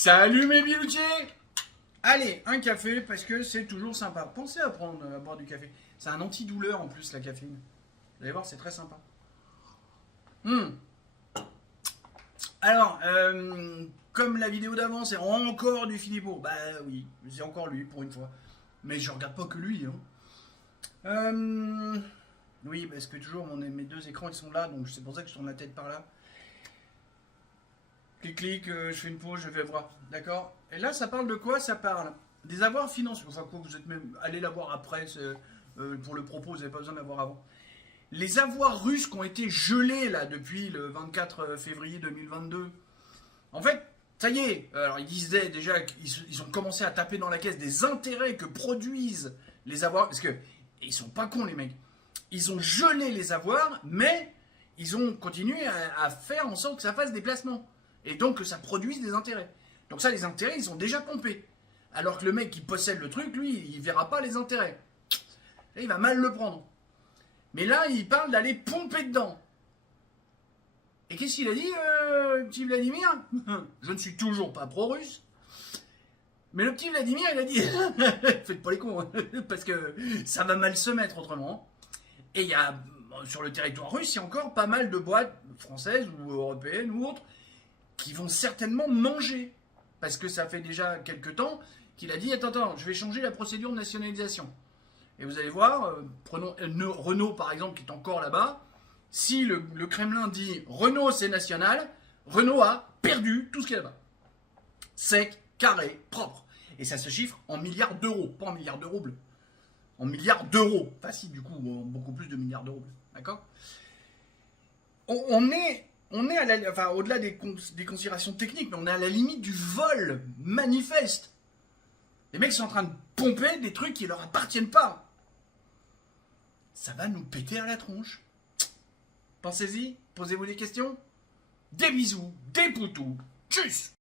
Salut mes biloutiers. Allez, un café parce que c'est toujours sympa. Pensez à boire du café. C'est un antidouleur en plus la caféine. Vous allez voir, c'est très sympa. Hmm. Alors, comme la vidéo d'avant, c'est encore du Philippot. Bah oui, c'est encore lui pour une fois. Mais je regarde pas que lui. Hein. Oui, parce que toujours mes deux écrans ils sont là, donc c'est pour ça que je tourne la tête par là. Clic, je fais une pause, je vais voir. D'accord. Et là, ça parle de quoi? Ça parle des avoirs financiers. Enfin, quoi, vous êtes même allé la voir après. Pour le propos, vous n'avez pas besoin de la voir avant. Les avoirs russes qui ont été gelés là depuis le 24 février 2022. En fait, ça y est. Alors, ils disaient déjà qu'ils ont commencé à taper dans la caisse des intérêts que produisent les avoirs. Parce que ils sont pas cons, les mecs. Ils ont gelé les avoirs, mais ils ont continué à faire en sorte que ça fasse des placements. Et donc que ça produise des intérêts. Donc ça, les intérêts, ils sont déjà pompés. Alors que le mec qui possède le truc, lui, il verra pas les intérêts. Là, il va mal le prendre. Mais là, il parle d'aller pomper dedans. Et qu'est-ce qu'il a dit, petit Vladimir? Je ne suis toujours pas pro-russe. Mais le petit Vladimir, il a dit faites pas les cons, parce que ça va mal se mettre autrement. Et il y a, sur le territoire russe, il y a encore pas mal de boîtes françaises ou européennes ou autres qui vont certainement manger. Parce que ça fait déjà quelques temps qu'il a dit attends, je vais changer la procédure de nationalisation. Et vous allez voir, prenons Renault par exemple qui est encore là-bas. Si le Kremlin dit Renault c'est national, Renault a perdu tout ce qu'il y a là-bas. Sec, carré, propre. Et ça se chiffre en milliards d'euros, pas en milliards de roubles. En milliards d'euros. Enfin si, du coup, beaucoup plus de milliards d'euros. D'accord. On est à la, enfin, au-delà des considérations techniques, mais on est à la limite du vol manifeste. Les mecs sont en train de pomper des trucs qui leur appartiennent pas. Ça va nous péter à la tronche. Pensez-y, posez-vous des questions. Des bisous, des poutous. Tchuss.